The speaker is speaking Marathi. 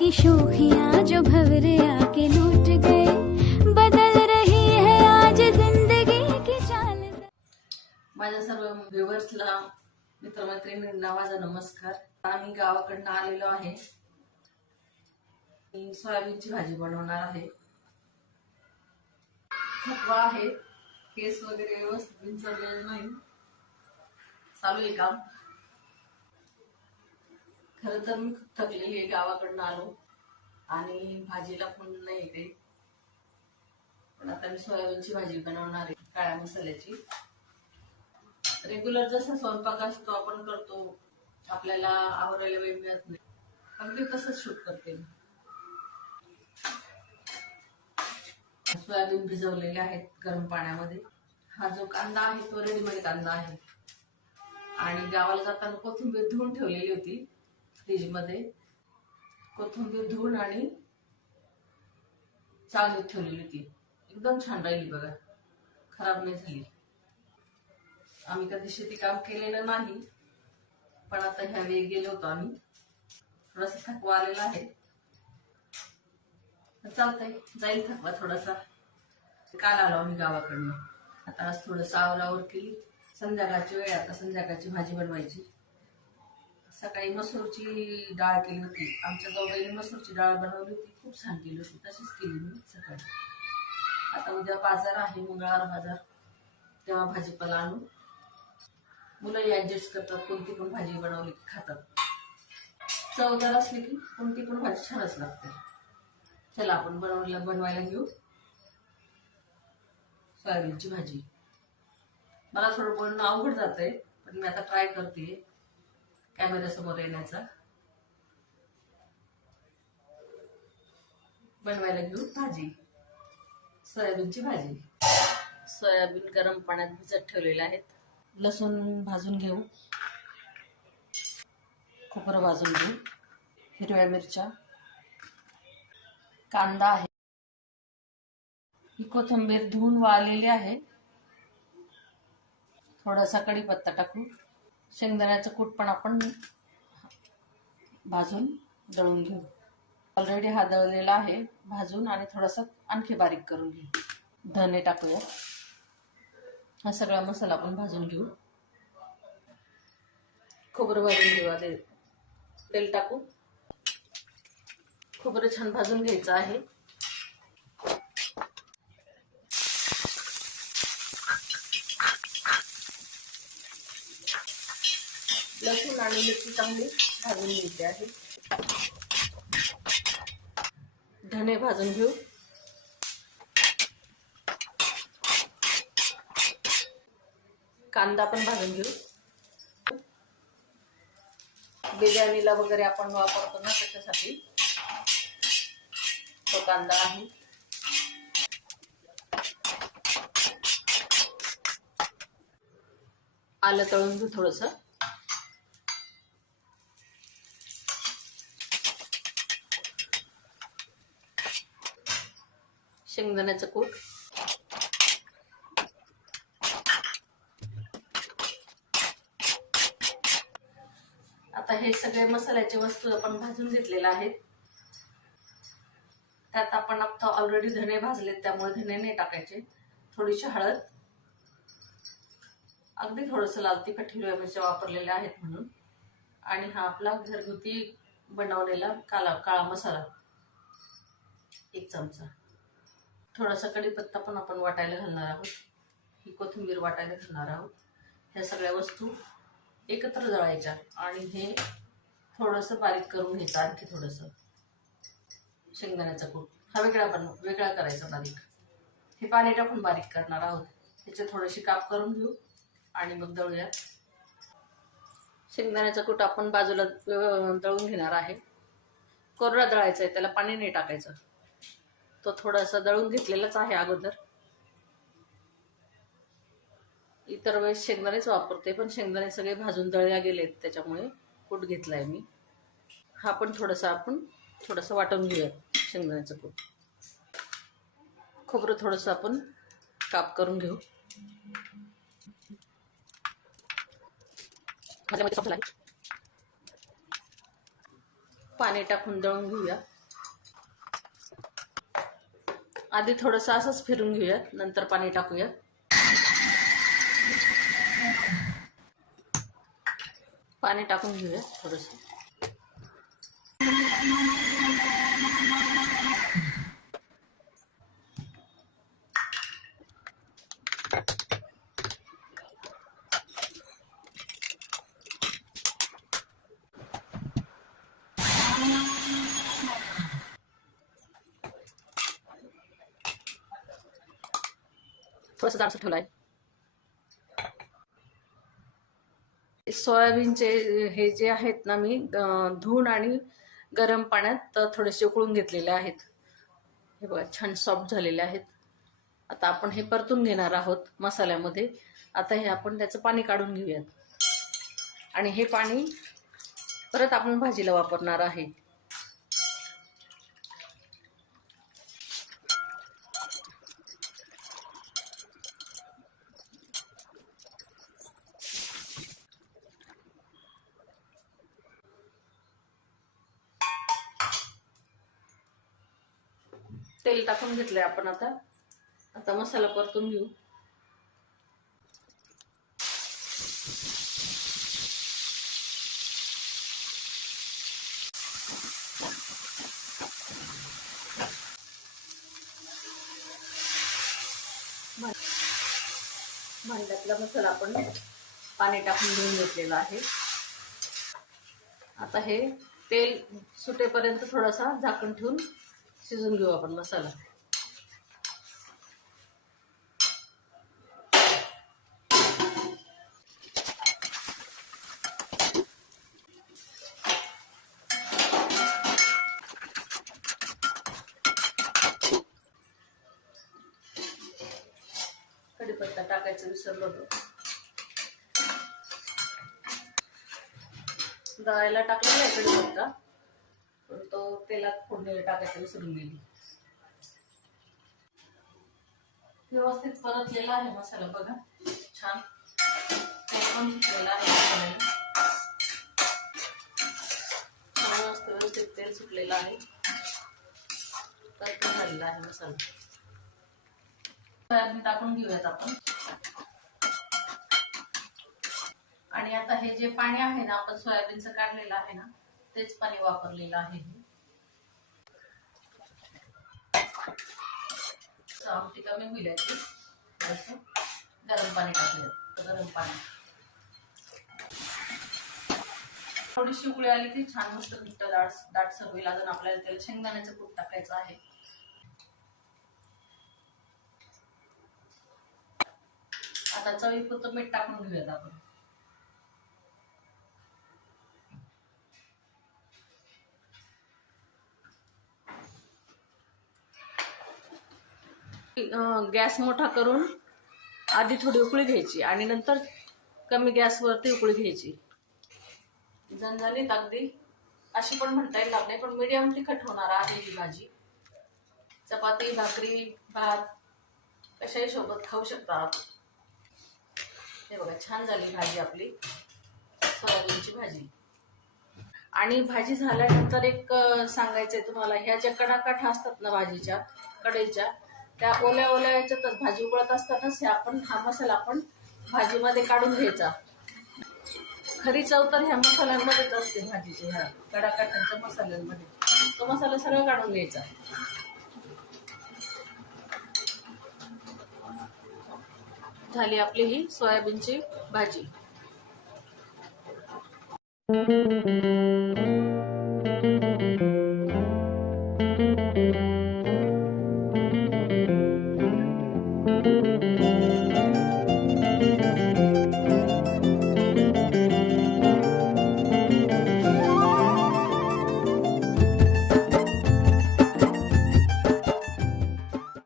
की शोखियां जो भंवरे आके लूट गए, बदल रही है आज जिंदगी की चाल। माझ्या सर्व व्ह्युअर्सला, मित्रमैत्रिणींना माझा नमस्कार. आम्ही गावाकडनं आलेलो आहे. मी सोयाबीनची भाजी बनवणार आहे. थकवा आहे, केस वगैरे व्यवस्थित विंचरलेले नाही, चालू आहे काम. खरं तर मी खूप थकलेली आहे, गावाकडनं आलो आणि भाजीला पण नाही येते. पण आता मी सोयाबीनची भाजी बनवणार आहे, काळ्या मसाल्याची. रेग्युलर जसा स्वयंपाक असतो आपण करतो, आपल्याला आवरायला वेळ मिळत नाही, अगदी तसंच शूट करते मी. सोयाबीन भिजवलेले आहेत गरम पाण्यामध्ये. हा जो कांदा आहे तो रेडीमेड कांदा आहे. आणि गावाला जाताना कोथिंबीर धुवून ठेवलेली होती फ्रीज मध्ये. कोथिंबीर धुवून आणि चालून ठेवलेली होती, एकदम छान राहिली बघा, खराब नाही झाली. आम्ही कधी शेती काम केलेलं नाही, पण आता ह्या वेळी गेलो होतो आम्ही. थोडासा थकवा आलेला आहे, चालतंय, जाईल थकवा थोडासा. काल आलो आम्ही गावाकडनं. आता आज थोडंसं आवरावर केली. संध्याकाळची वेळ, आता संध्याकाळची भाजी बनवायची. सकाळी मसूरची डाळ केली होती, आमच्या जाऊबाईने मसूरची डाळ बनवली होती, खूप छान केली होती, तशीच केली मी सकाळी. आता उद्या बाजार आहे, मंगळवार बाजार, तेव्हा भाजीपाला आणू. मुलंही ऍडजस्ट करतात, कोणती पण भाजी बनवली की खातात. चवदार असली की कोणती पण भाजी छानच लागते. चला आपण बनवायला घेऊ सोयाबीनची भाजी. मला थोडं बोलणं अवघड जातंय, पण मी आता ट्राय करते कॅमेऱ्यासमोर येण्याचा. बनवायला घेऊ भाजी, सोयाबीनची भाजी. सोयाबीन गरम पाण्यात भिजत ठेवलेले आहेत. लसूण भाजून घेऊ, खोबरं भाजून घेऊ, हिरव्या मिरच्या, कांदा आहे, ही कोथिंबीर धुवून वाळलेली आहे. थोडासा कढीपत्ता टाकू. शेंगदाण्याचं कूट पण आपण भाजून दळून घेऊ. ऑलरेडी हा दळलेला आहे भाजून, आणि थोडासा आणखी बारीक करून घेऊ. धने टाकूया. हा सगळा मसाला आपण भाजून घेऊ. खोबरं भाजून घेऊ. आधी तेल टाकू. खोबरं छान भाजून घ्यायचं आहे. लसूण आणि मिरची चांगली भाजून घ्यायची आहे. धने भाजून घेऊ. कांदा पण भाजून घेऊ. बिर्याणीला वगैरे आपण वापरतो ना, त्याच्यासाठी तो कांदा आहे. आलं तळून घेऊ थोडंसं. शेंगदाण्याचं कूट, आता हे सगळे मसाल्याचे वस्तू आपण भाजून घेतलेले आहेत. त्यात आपण आता ऑलरेडी धने भाजलेत, त्यामुळे धने नाही टाकायचे. थोडीशी हळद, अगदी थोडंसं लाल तिखट, हिरव्या मिरच्या वापरलेल्या आहेत म्हणून, आणि हा आपला घरगुती बनवलेला काळा मसाला 1 चमचा. थोडासा कढीपत्ता पण आपण वाटायला घालणार आहोत. ही कोथिंबीर वाटायला घालणार आहोत. ह्या सगळ्या वस्तू एकत्र दळायच्या आणि हे थोडंसं बारीक करून घ्यायचं. आणखी थोडंसं शेंगदाण्याचा कूट हा वेगळा करायचा बारीक. हे पाणी टाकून बारीक करणार आहोत. त्याचे थोडेसे काप करून घेऊ आणि मग दळूया. शेंगदाण्याचा कूट आपण बाजूला दळून घेणार आहे. कोरडा दळायचा आहे, त्याला पाणी नाही टाकायचं. तो थोडासा दळून घेतलेलाच आहे अगोदर. इतर वेळेस शेंगदाणेच वापरते, पण शेंगदाणे सगळे भाजून दळल्या गेलेत, त्याच्यामुळे कूट घेतलाय मी. हा पण आपण थोडंसं वाटून घेऊया शेंगदाण्याचं कूट. खोबरं थोडंसं आपण काप करून घेऊ. पाणी टाकून दळून घेऊया. आधी थोडंसं असंच फिरून घेऊयात, नंतर पाणी टाकूया. पाणी टाकून घेऊया थोडंसं. थोडंसं जाडसर ठेवलाय. सोयाबीनचे हे जे आहेत ना, मी धुवून आणि गरम पाण्यात थोडेसे उकळून घेतलेले आहेत. हे बघा छान सॉफ्ट झालेले आहेत. आता आपण हे परतून घेणार आहोत मसाल्यामध्ये. आता हे आपण त्याचं पाणी काढून घेऊयात आणि हे पाणी परत आपण भाजीला वापरणार आहे. तेल टाकून घेतलंय आपण. आता मसाला परतून घेऊ. भांड्यातला मसाला आपण पाणी टाकून घेऊन घेतलेला आहे. आता हे तेल सुटेपर्यंत थोडासा झाकण ठेवून शिजून घेऊ आपण मसाला. कढीपत्ता टाकायचं विसरलो होतो. दळायला टाकलेला आहे कढीपत्ता, पण तो तेलात फोडणीला टाकायचं विसरून गेली. व्यवस्थित परतलेला आहे मसाला बघा. छान तेल पण सुटलेला आहे मसाल्याला. व्यवस्थित तेल सुटलेलं आहे. परतून झालेला आहे मसाला. सोयाबीन टाकून घेऊयात आपण. आणि आता हे जे पाणी आहे ना, आपण सोयाबीनचं काढलेलं आहे ना, तेच पाणी वापरलेलं आहे. आमटी कमी होईल याची. गरम पाणी टाकूयात. गरम पाणी थोडीशी उकळी आली की छान मस्त घट्ट दाटसर होईल. अजून आपल्याला त्याला शेंगदाण्याचं कूट टाकायचं आहे. आता चवीपुरतं मीठ टाकून घेऊयात आपण. गॅस मोठा करून आधी थोडी उकळी घ्यायची आणि नंतर कमी गॅसवरती उकळी घ्यायची. झणझणीत अगदी अशी पण म्हणता येईल नाही, पण मीडियम तिखट होणार आहे ही भाजी. चपाती, भाकरी, भात कशाही सोबत खाऊ शकतात. हे बघा छान झाली भाजी आपली सोयाबीनची भाजी. आणि भाजी झाल्यानंतर एक सांगायचंय तुम्हाला, ह्या ज्या कडाकाठ असतात ना भाजीच्या कढईच्या, त्या ओल्या ओल्या याच्यातच भाजी उकळत असतानाच हा मसाला आपण भाजीमध्ये काढून घ्यायचा. खरी चव तर ह्या मसाल्यांमध्येच असते भाजीच्या. ह्या कडाकाठांच्या मसाल्यांमध्ये तो मसाला सगळं काढून घ्यायचा. झाली आपली ही सोयाबीनची भाजी.